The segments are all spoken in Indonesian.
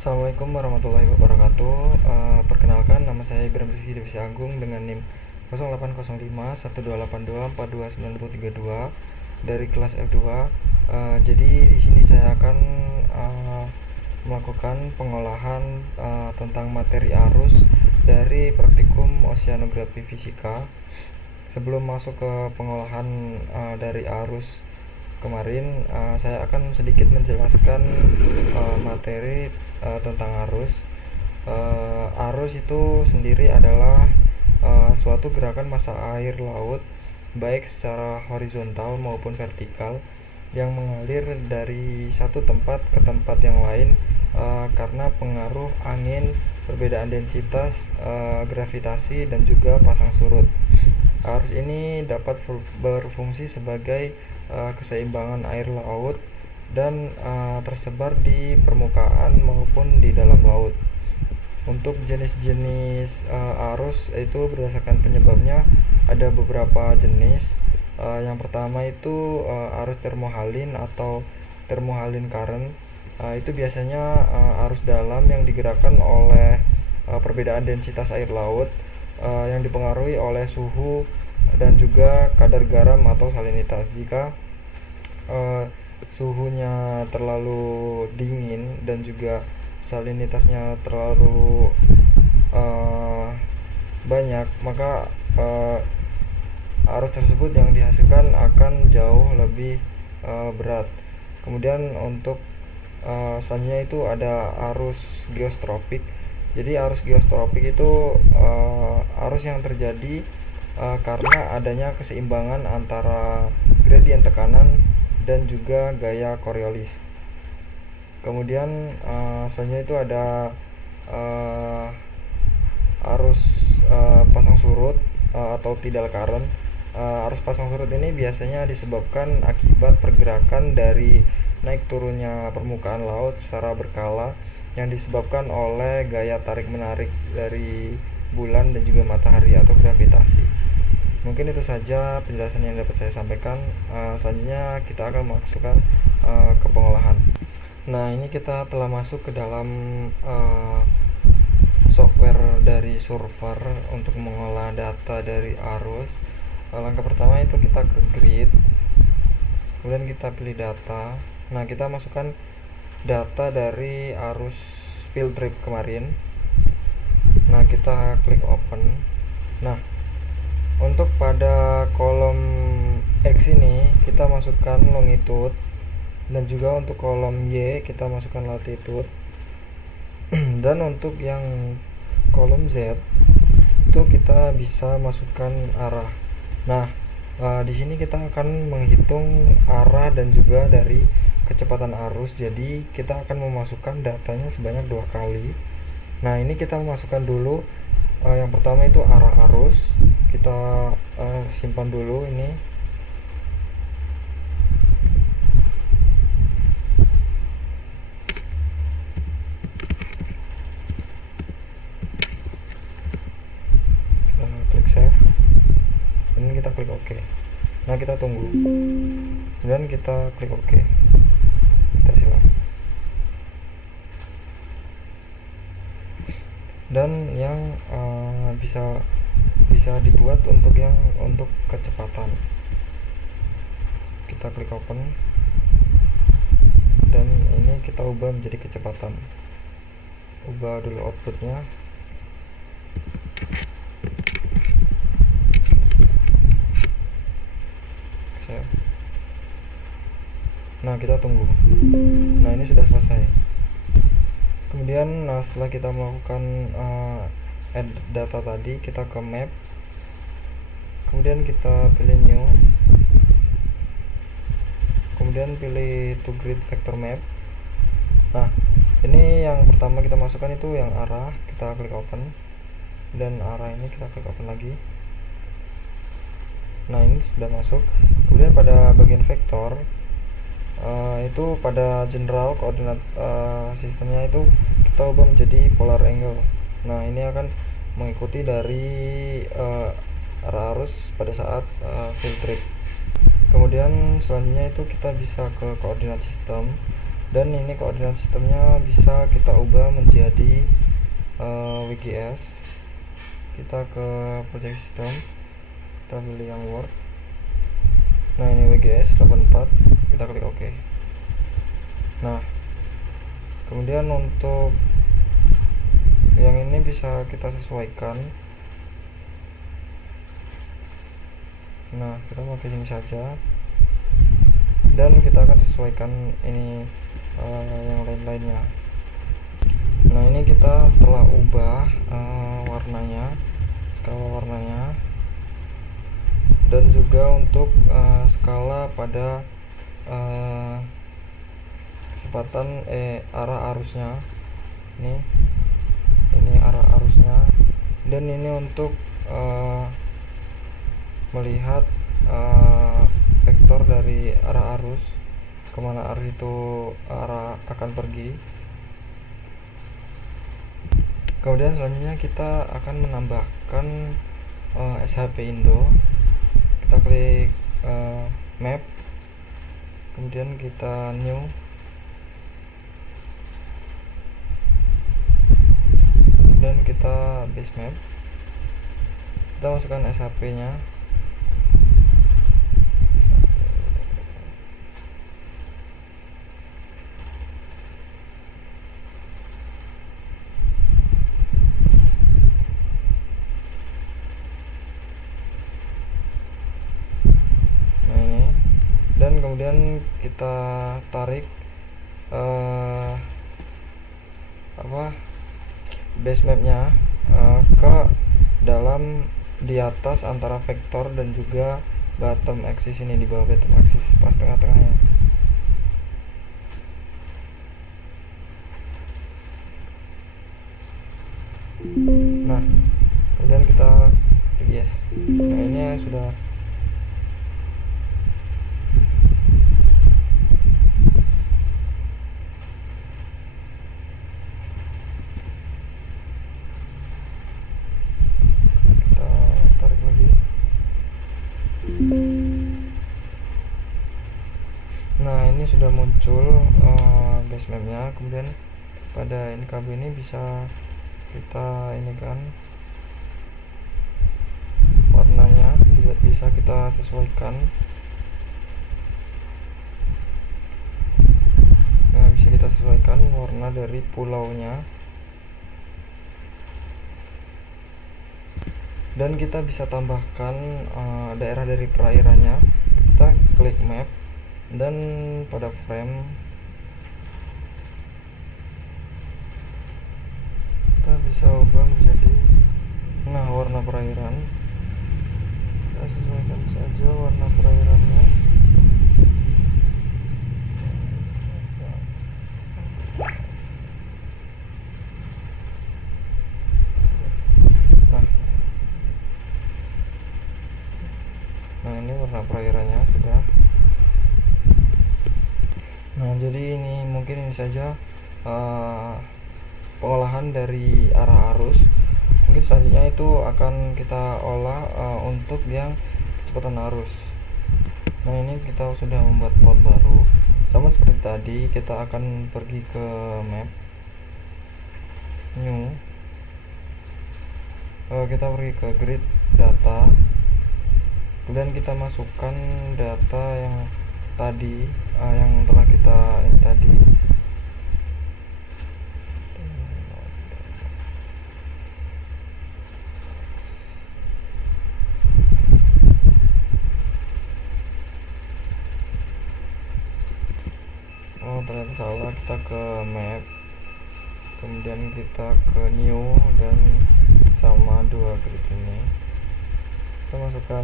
Assalamualaikum warahmatullahi wabarakatuh. Perkenalkan, nama saya Ibrahim Rizky Divisi Agung dengan NIM 0805 1282 429032 dari kelas L2. Jadi di sini saya akan melakukan pengolahan tentang materi arus dari praktikum oceanografi fisika. Sebelum masuk ke pengolahan dari arus kemarin, saya akan sedikit menjelaskan materi tentang arus. Arus itu sendiri adalah suatu gerakan massa air laut baik secara horizontal maupun vertikal yang mengalir dari satu tempat ke tempat yang lain karena pengaruh angin, perbedaan densitas, gravitasi, dan juga pasang surut. Arus ini dapat berfungsi sebagai keseimbangan air laut dan tersebar di permukaan maupun di dalam laut. Untuk jenis-jenis arus itu berdasarkan penyebabnya ada beberapa jenis. Yang pertama itu arus termohalin atau thermohaline current. Itu biasanya arus dalam yang digerakkan oleh perbedaan densitas air laut yang dipengaruhi oleh suhu dan juga kadar garam atau salinitas. Jika suhunya terlalu dingin dan juga salinitasnya terlalu banyak, maka arus tersebut yang dihasilkan akan jauh lebih berat. Kemudian untuk selanjutnya itu ada arus geostropik. Jadi arus geostropik itu arus yang terjadi karena adanya keseimbangan antara gradien tekanan dan juga gaya Coriolis. Kemudian selanjutnya itu ada arus pasang surut atau tidal current. Arus pasang surut ini biasanya disebabkan akibat pergerakan dari naik turunnya permukaan laut secara berkala yang disebabkan oleh gaya tarik menarik dari bulan dan juga matahari atau gravitasi. Mungkin itu saja penjelasan yang dapat saya sampaikan. Selanjutnya kita akan masukkan ke pengolahan. Nah, ini kita telah masuk ke dalam software dari server untuk mengolah data dari arus. Langkah pertama itu kita ke grid, kemudian kita pilih data. Nah, kita masukkan data dari arus field trip kemarin. Nah, kita klik open. Nah, untuk pada kolom X ini kita masukkan longitude, dan juga untuk kolom Y kita masukkan latitude. Dan untuk yang kolom Z itu kita bisa masukkan arah. Nah, di sini kita akan menghitung arah dan juga dari kecepatan arus. Jadi kita akan memasukkan datanya sebanyak 2 kali. Nah, ini kita masukkan dulu yang pertama itu arah arus. Kita simpan dulu ini. Kita klik save. Kemudian kita klik OK. Nah, kita tunggu. Kemudian kita klik OK. Kita silang. Dan yang bisa dibuat untuk kecepatan, kita klik open, dan ini kita ubah menjadi kecepatan. Ubah dulu outputnya. Nah, kita tunggu. Nah, ini sudah selesai. Kemudian setelah kita melakukan add data tadi, kita ke map, kemudian kita pilih new, kemudian pilih to grid vector map. Nah, ini yang pertama kita masukkan itu yang arah, kita klik open, dan arah ini kita klik open lagi. Nah, ini sudah masuk. Kemudian pada bagian vektor itu pada general koordinat sistemnya itu kita ubah menjadi polar angle. Nah, ini akan mengikuti dari arah arus pada saat field trip. Kemudian selanjutnya itu kita bisa ke koordinat sistem. Dan ini koordinat sistemnya bisa kita ubah menjadi WGS. Kita ke project system, kita pilih yang Word. Nah ini WGS 84, kita klik OK. Nah kemudian untuk yang ini bisa kita sesuaikan. Nah kita pakai ini saja, dan kita akan sesuaikan ini yang lain-lainnya. Nah ini kita telah ubah warnanya, skala warnanya, dan juga untuk skala pada kecepatan arah arusnya. Ini arah arusnya, dan ini untuk melihat vektor dari arah arus, kemana arus itu arah akan pergi. Kemudian selanjutnya kita akan menambahkan SHP Indo. Kita klik map, kemudian kita new, dan kita base map. Kita masukkan SHP nya. Dan kemudian kita tarik base mapnya ke dalam, di atas antara vektor dan juga bottom axis ini, di bawah bottom axis, pas tengah-tengahnya. Nah kemudian kita klik yes. Nah ini sudah. Nah ini sudah muncul base mapnya. Kemudian pada NKB ini bisa kita ini kan warnanya bisa kita sesuaikan. Nah bisa kita sesuaikan warna dari pulaunya, dan kita bisa tambahkan daerah dari perairannya. Kita klik map, dan pada frame kita bisa ubah menjadi warna perairan. Kita sesuaikan saja warna perairannya. Nah ini warna perairannya sudah. Nah jadi ini mungkin ini saja pengolahan dari arah arus. Mungkin selanjutnya itu akan kita olah untuk yang kecepatan arus. Nah ini kita sudah membuat plot baru, sama seperti tadi. Kita akan pergi ke map, new, kita pergi ke grid data, kemudian kita masukkan data yang tadi, yang telah kita ini tadi. Ternyata salah. Kita ke map, kemudian kita ke new, dan sama dua grid ini kita masukkan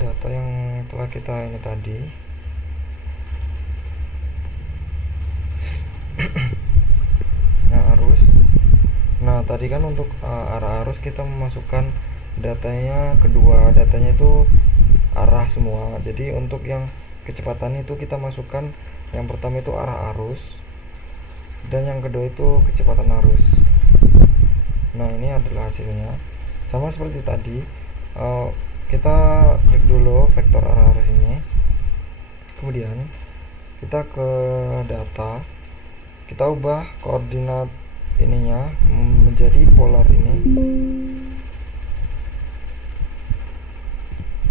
data yang telah kita ini tadi. Nah arus. Nah tadi kan untuk arah arus kita memasukkan datanya, kedua datanya itu arah semua. Jadi untuk yang kecepatan itu kita masukkan yang pertama itu arah arus, dan yang kedua itu kecepatan arus. Nah ini adalah hasilnya, sama seperti tadi. Kita klik dulu vektor arah arus ini, Kemudian kita ke data, kita ubah koordinat ininya menjadi polar ini.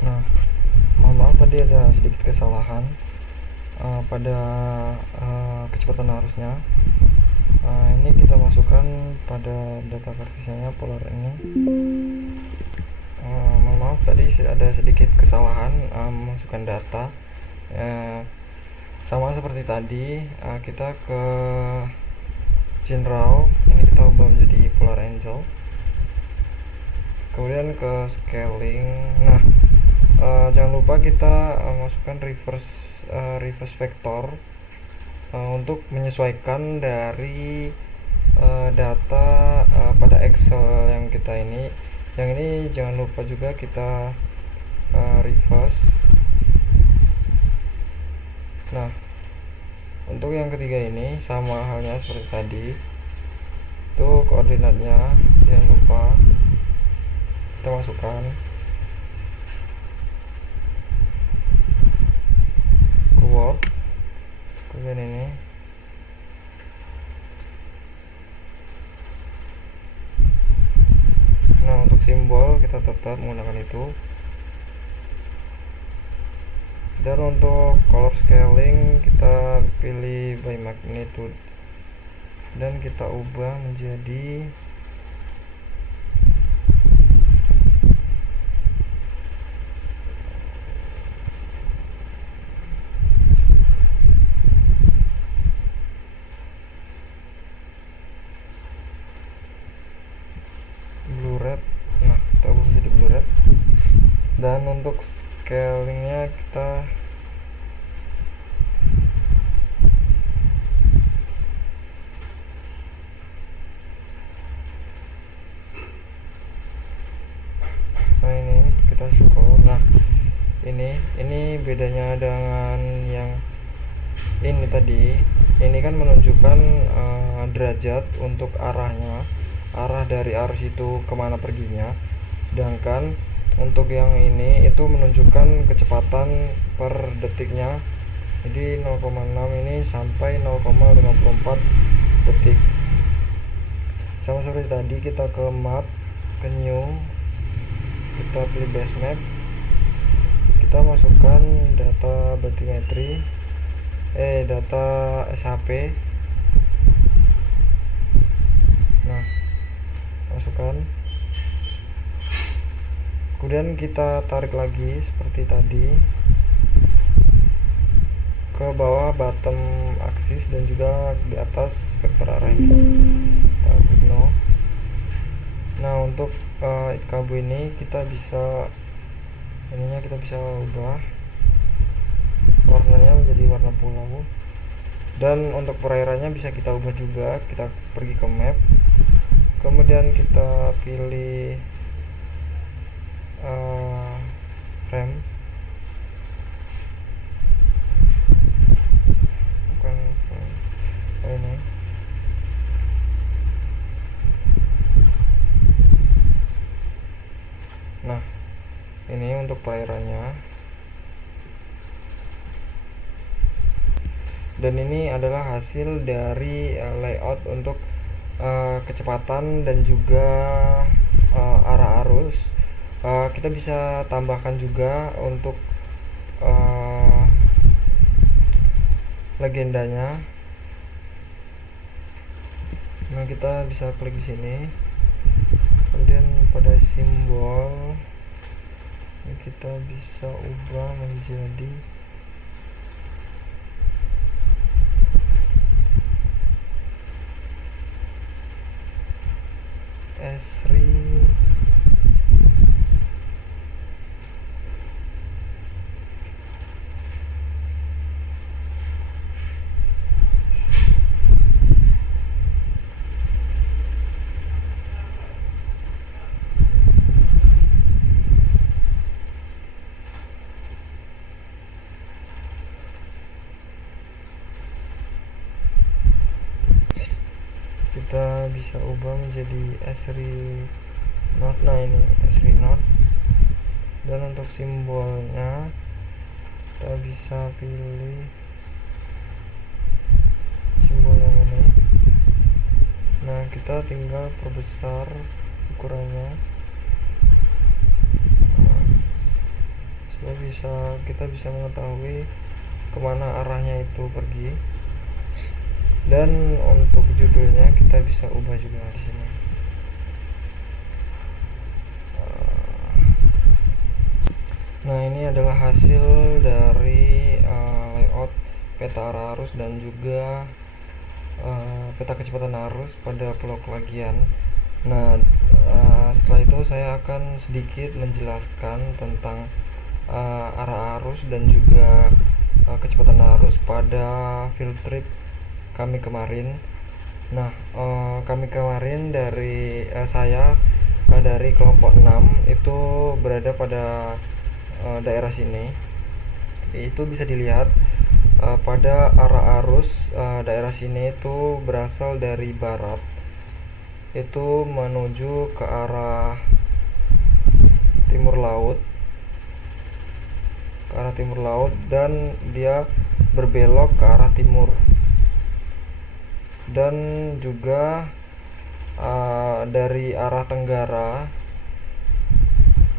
Nah, mohon maaf tadi ada sedikit kesalahan pada kecepatan arusnya. Ini kita masukkan pada data kartesianya polar ini. Mohon maaf tadi ada sedikit kesalahan memasukkan data. Sama seperti tadi, kita ke general, ini kita ubah menjadi polar angle. Kemudian ke scaling. Nah, jangan lupa kita masukkan reverse vector untuk menyesuaikan dari data pada Excel yang kita ini. Yang ini jangan lupa juga kita reverse. Nah, untuk yang ketiga ini sama halnya seperti tadi, itu koordinatnya jangan lupa kita masukkan ke Word. Kemudian ini untuk simbol kita tetap menggunakan itu, dan untuk color scaling kita pilih by magnitude dan kita ubah menjadi blue red. Nah, kita ubah menjadi blue red, dan untuk scalingnya kita ini kita syukur. Nah, ini bedanya dengan yang ini tadi. Ini kan menunjukkan derajat untuk arahnya, arah dari arus itu kemana perginya, sedangkan untuk yang ini itu menunjukkan kecepatan per detiknya. Jadi 0,6 ini sampai 0,54 detik. Sama seperti tadi, kita ke map, ke new, kita pilih base map, kita masukkan data bathymetry, data SHP. Nah, masukkan, kemudian kita tarik lagi seperti tadi ke bawah bottom axis dan juga di atas vektor arah ini. Kita klik no. Nah, untuk kabel ini kita bisa ubah warnanya menjadi warna pulau, dan untuk perairannya bisa kita ubah juga. Kita pergi ke map, kemudian kita pilih frame, bukan frame ini. Nah, ini untuk perairannya, dan ini adalah hasil dari layout untuk kecepatan dan juga arah arus. Kita bisa tambahkan juga untuk legendanya. Nah, kita bisa klik di sini, kemudian pada simbol kita bisa ubah menjadi Esri. Kita bisa ubah menjadi Esri Not. Nah, ini Esri Not, dan untuk simbolnya kita kita bisa pilih simbol yang ini. Nah, kita tinggal perbesar ukurannya, supaya kita bisa mengetahui kemana arahnya itu pergi. Dan untuk judulnya kita bisa ubah juga di sini. Nah, ini adalah hasil dari layout peta arah arus dan juga peta kecepatan arus pada Pulau Kelagian. Nah, setelah itu saya akan sedikit menjelaskan tentang arah arus dan juga kecepatan arus pada field trip kami kemarin. Nah, kami kemarin dari saya dari kelompok 6 itu berada pada daerah sini. Itu bisa dilihat pada arah arus daerah sini itu berasal dari barat, itu menuju ke arah timur laut, dan dia berbelok ke arah timur. Dan juga dari arah tenggara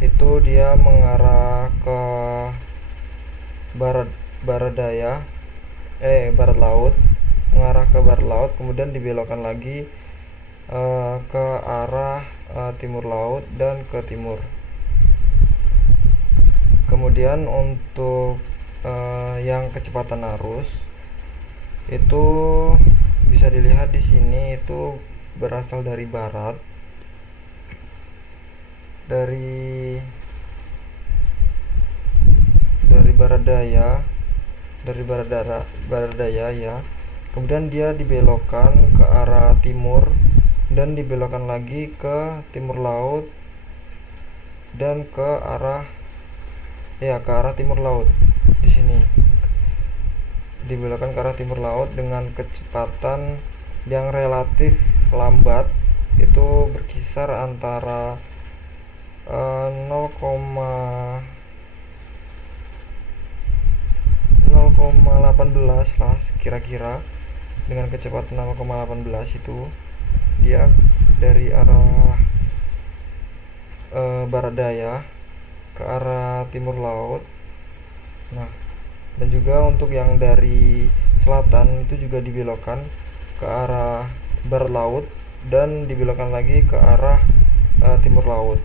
itu dia mengarah ke barat laut, mengarah ke barat laut, kemudian dibelokkan lagi ke arah timur laut dan ke timur. Kemudian untuk yang kecepatan arus itu bisa dilihat di sini, itu berasal dari barat, dari barat daya ya. Kemudian dia dibelokkan ke arah timur dan dibelokkan lagi ke timur laut dan ke arah timur laut. Di sini dibelokkan ke arah timur laut dengan kecepatan yang relatif lambat, itu berkisar antara 0,18 lah kira-kira. Dengan kecepatan 0,18 itu dia dari arah barat daya ke arah timur laut. Nah, dan juga untuk yang dari selatan itu juga dibelokkan ke arah barat laut dan dibelokkan lagi ke arah timur laut.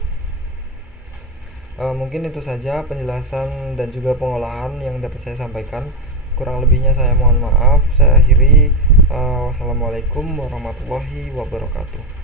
Mungkin itu saja penjelasan dan juga pengolahan yang dapat saya sampaikan. Kurang lebihnya saya mohon maaf. Saya akhiri. Wassalamualaikum warahmatullahi wabarakatuh.